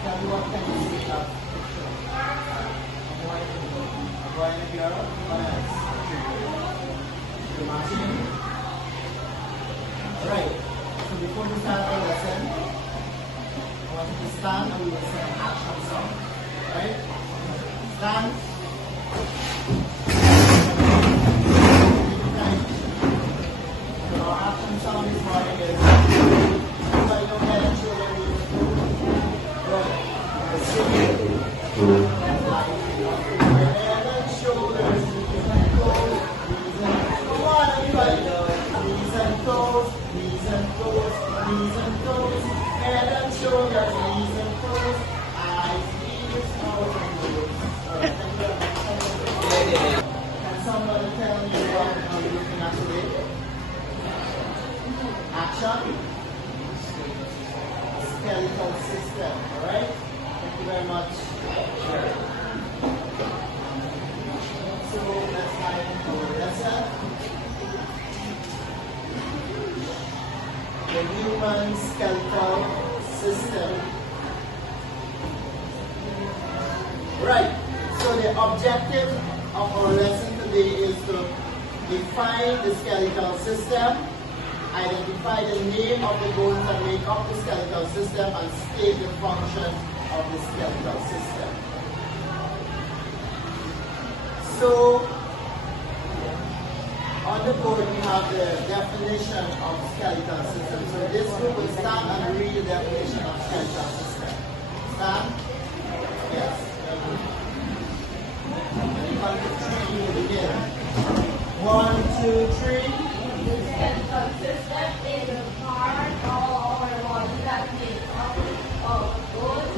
Tell me what can you see that picture? A boy and a girl. What else? The machine. Alright. So before we start our lesson, I want you to stand and we will sing an action song. Alright? Stand. Our action song this morning is everybody go ahead and show their music. Good. Sing head and shoulders, knees and toes, come on everybody. Knees and toes, knees and toes, knees and toes, head and shoulders, knees and toes, eyes, ears, nose and nose. Alright, thank you. Can somebody tell me what are you looking at today? Action. Skeletal system. Alright? Thank you very much. Sure. So let's dive into our lesson. The human skeletal system. Right. So the objective of our lesson today is to define the skeletal system, identify the name of the bones that make up the skeletal system, and state the function of the skeletal system. So, on the board we have the definition of skeletal system. So this group will stand and read the definition of skeletal system. Stand? Yes. And you count to 3, you will begin. 1, 2, 3. The skeletal system is a part of our body that makes up of bones.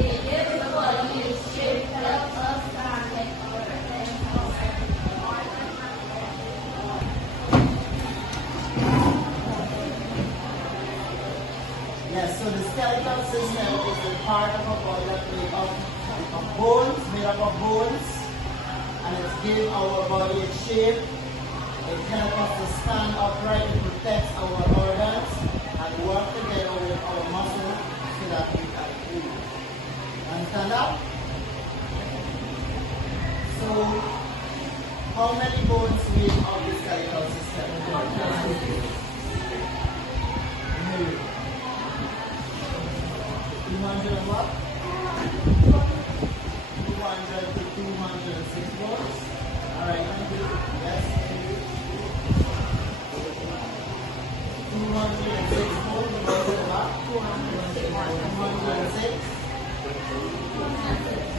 It gives the body its shape, helps us stand like our legs, Yes, so the skeletal system is the part of our body that made up of bones, and it gives our body its shape. It helps us to stand upright, it protects our organs, and work together with our muscles so that we can move. Understand that? So, how many bones make up the skeletal system? 200 and what? 200 to 206 bones. Alright, thank you. Yes. 206 bones. 206.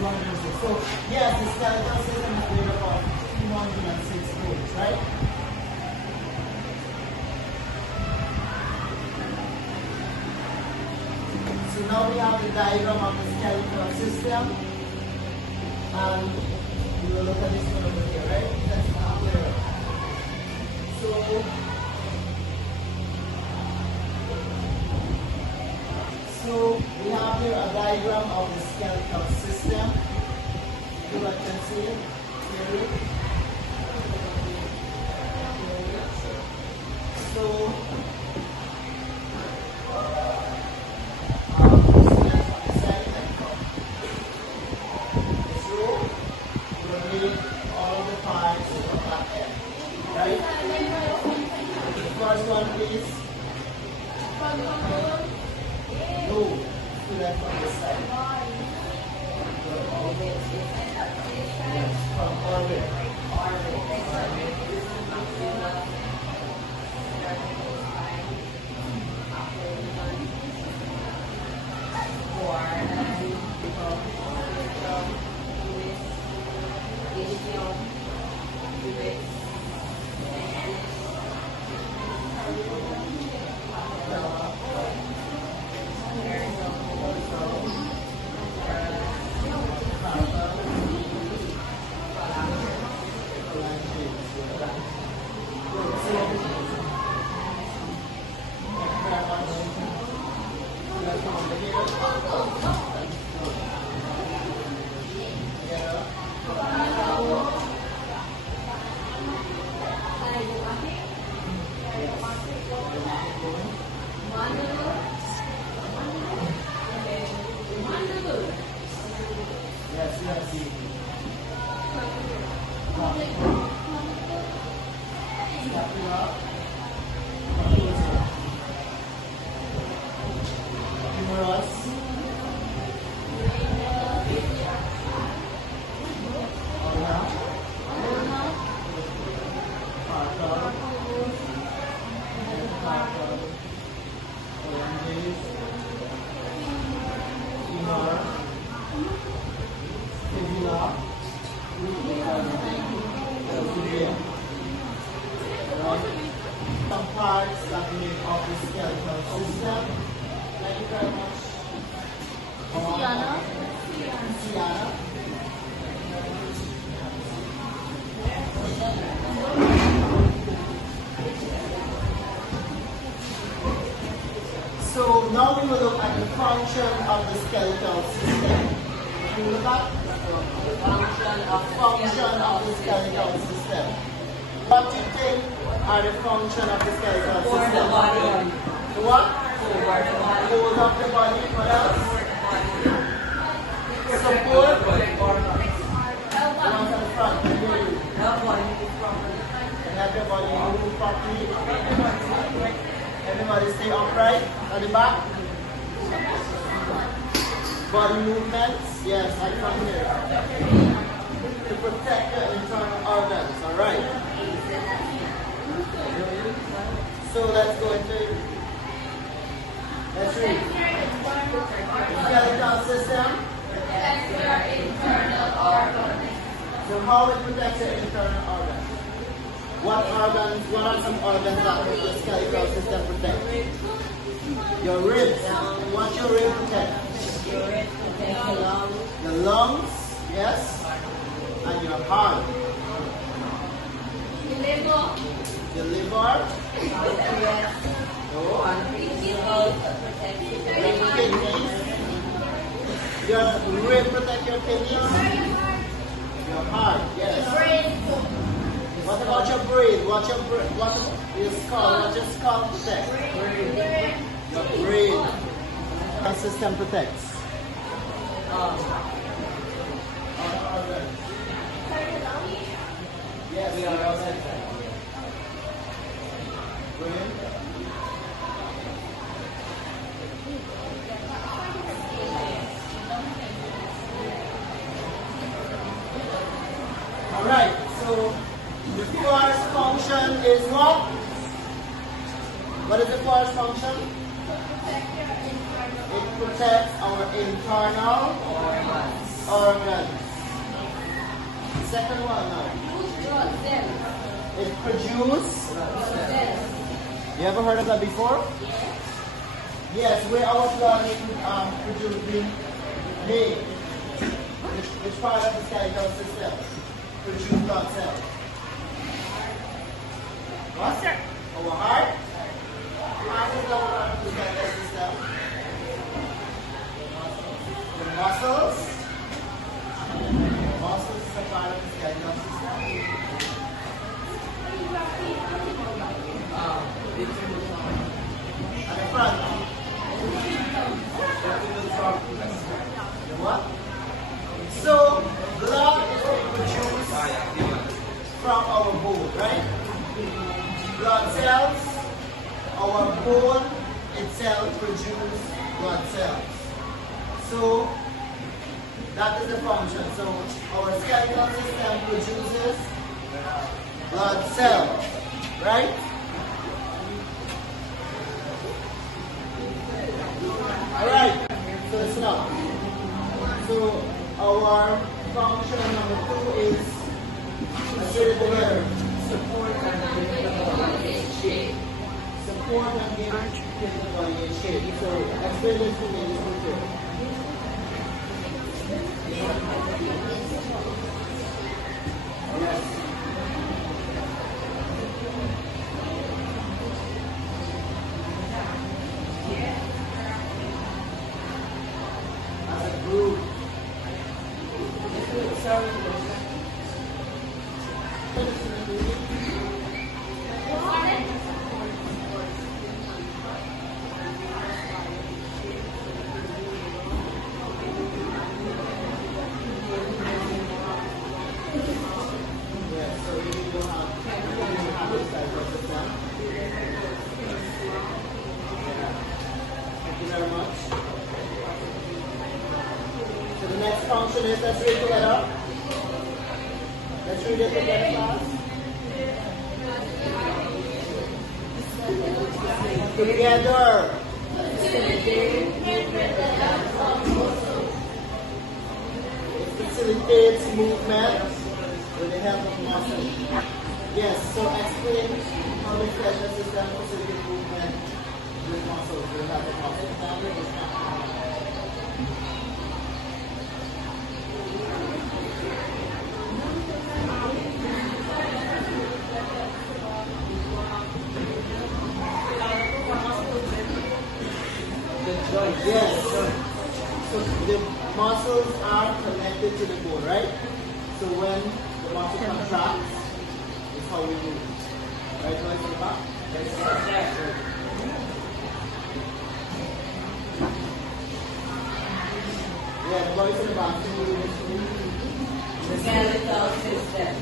206. So, yes, the skeletal system is made up of 206 bones, right? So now we have the diagram of the skeletal system, and we will look at this one over here, right? That's not clear. So we have here a diagram of the skeletal system. You can see it clearly. So first one is go to that from this side. Yes, from orbit. Yeah. Some parts that make up the skeletal system. Thank you very much. Sienna. Sienna. So now we will look at the function of the skeletal system. We will look at the function of the skeletal system. What do you think are the function of the skeletal system? For the body. The what? For the body. Hold up the body. What else? Support. The one on the front. Can you hear you? Help body move properly. And have your body move properly. Everybody stay upright. At the back. Body movements. Yes, I can hear. To protect your internal organs. Alright. So let's go into it. Let's read. Skeletal system. So how it protects your internal organs? What organs, what are some organs that the skeletal system protect? Your ribs. What your rib protect? The lungs, yes, and your heart. The liver. Oh, kidneys. Your rib protect your kidneys. Your heart, yes. What about your brain? What your skull? What your skull protect? Your brain. Our system protects. Yes, we are all set. Brain. Alright, so the first function is what? What is the first function? It protects our internal organs. Second one now. It produces. You ever heard of that before? Yes, where our blood is producing made. Which part of the skeletal system produce blood cells? What? Our heart? Heart is the one of the skeletal system. The muscles. Muscles is a part of the skeletal system. At the front. The what? So, blood is produced from our bone, right? Blood cells, our bone itself produces blood cells. So, that is the function. So, our skeletal system produces blood cells, right? Alright, so listen up. So, our function number 2 is, let's read it together. Support and give the body a shape. Support and give the body a shape. So, explain this to me, listen to it. Yes. As a group. Function is, let's read together. Let's read it together, class. Together. It facilitates movement. with the help of muscle. Yes, so explain how the pleasure system facilitates movement with muscles, with the help of muscles. Yes. So the muscles are connected to the bone, right? So when the muscle contracts, it's how we move. Right, boys in the back? Yes. Yeah, the boys in the back. The skeletal system.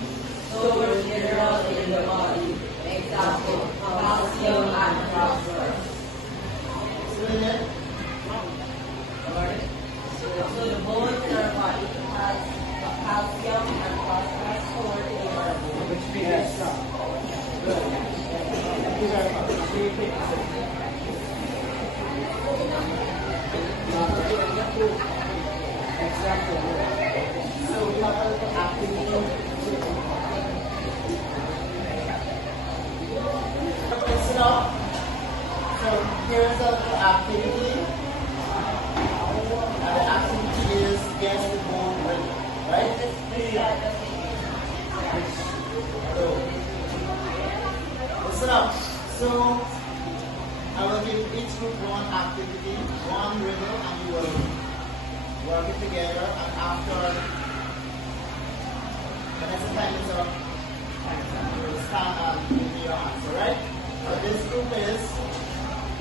Stores minerals in the body. Example, calcium and phosphorus. Explain it. So the bones in our body has calcium and phosphorus stored in our bones. Which means yes. Good. Thank you very much. Exactly. So we have a little activity. Listen up. So here's a little activity. And the activity is guess the bone rhythm, right? So, listen up. So I will give each group one activity, one rhythm, and you will work it together. And after the next time is up, you will stand and give me your answer, right? So this group is,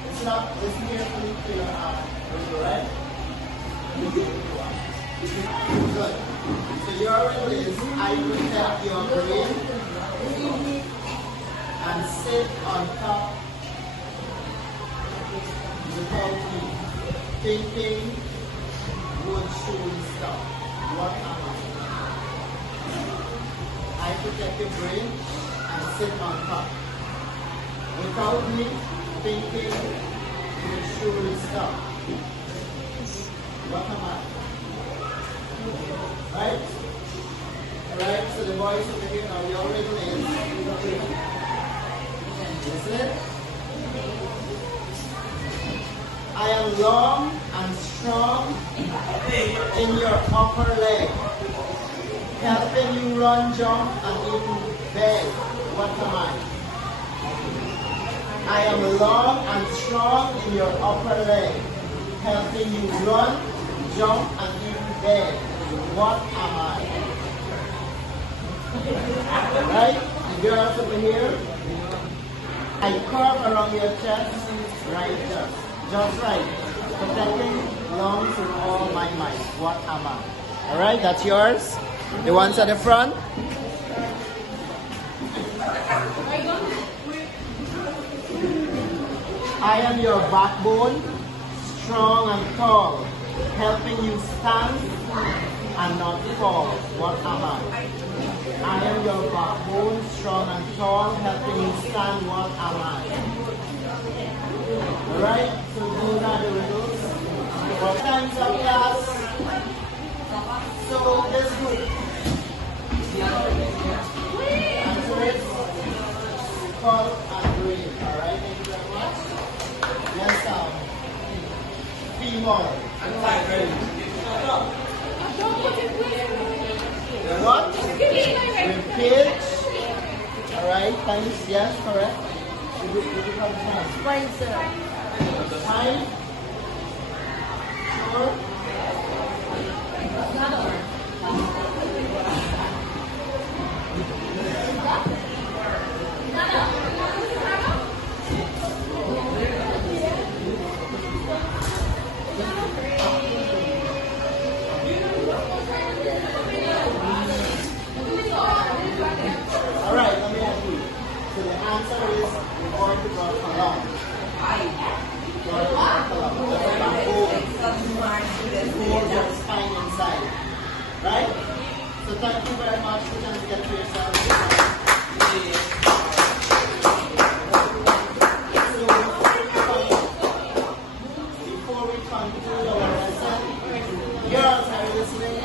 listen up, listen carefully to your rhythm, right? Good. So your rhythm is, I protect your brain and sit on top without me thinking would surely stop. What am I protect your brain and sit on top. Without me thinking would surely stop. What am I? Right? Alright, so the boys over here now, your rhythm is, listen. I am long and strong in your upper leg, helping you run, jump, and even beg. What am I am long and strong in your upper leg, helping you run, jump, and even beg. What am I? Right? The girls over here, I curve around your chest, right there. Just right. Protecting lungs with all my might. What am I? Alright, that's yours. The ones at the front. I am your backbone, strong and tall, helping you stand and not fall. What am I? I am your backbone, strong and tall, helping you stand. What am I? Alright, so those are the riddles. Time's up, class. So this group. Answer it. Call and breathe. Alright, thank you very much. Yes, female. What? Repeat. Alright, thanks. Yes, correct. Did you have time? Fine, sir. Time? Sure? Alright, let me ask you. So the answer is we're going to work along. Hold your spine inside. Right? So thank you very much for trying to get to yourself. So before we conclude our lesson, girls, are you listening?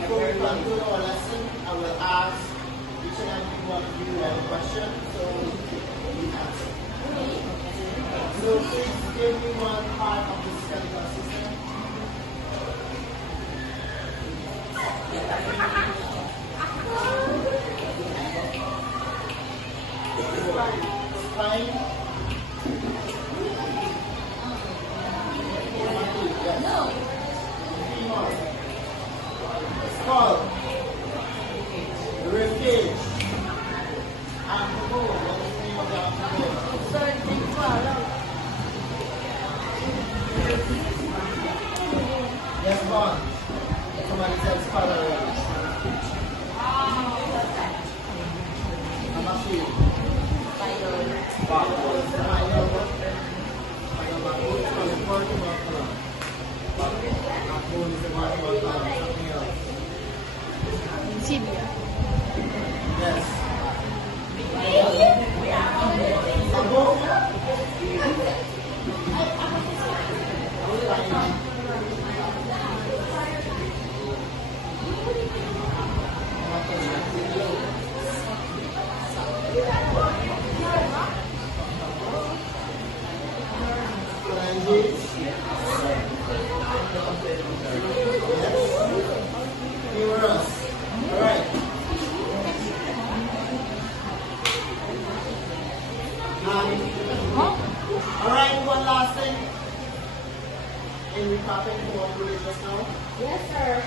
Before we conclude our lesson, I will ask each and every one of you a question, so we answer. So please give me one part of the skeletal system. Spine. Femur. Skull. Ribcage. And the bone. What is the name of the abdomen? Yes, Vaughn. Somebody said spinal already. I'm not sure. Spinal. Spinal what? Spinal backbone is from the cortical column. Backbone is the vertebral column, something else. Tibia. Yes. Above. Phalanges. Humerus. Alright. Alright, one last thing. In recapping what we did just now, Yes, sir.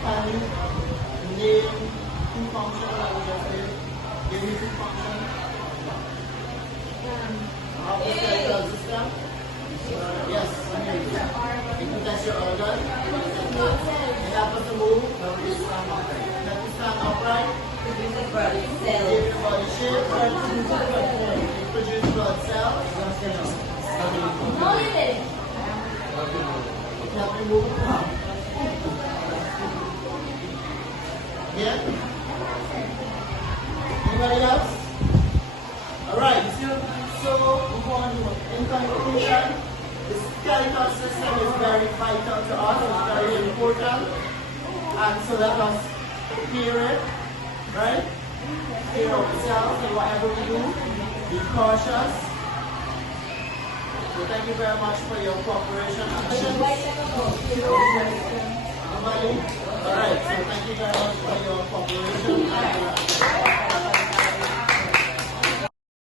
can you name two functions that we just did? Give me two functions of the skeletal system. Yes, it protects your organ. It helps us to move. Help you stand upright. Produce the body Give cell. your body shape. It produces blood cells. No limit. It helps you move around. Yeah? Anybody else? Alright, so we go on in conclusion. The skeletal system is very vital to us, it's very important. And so let us hear it, right? Hear ourselves and whatever we do, be cautious. So thank you very much for your cooperation. Nobody? Alright, so thank you very much for your cooperation.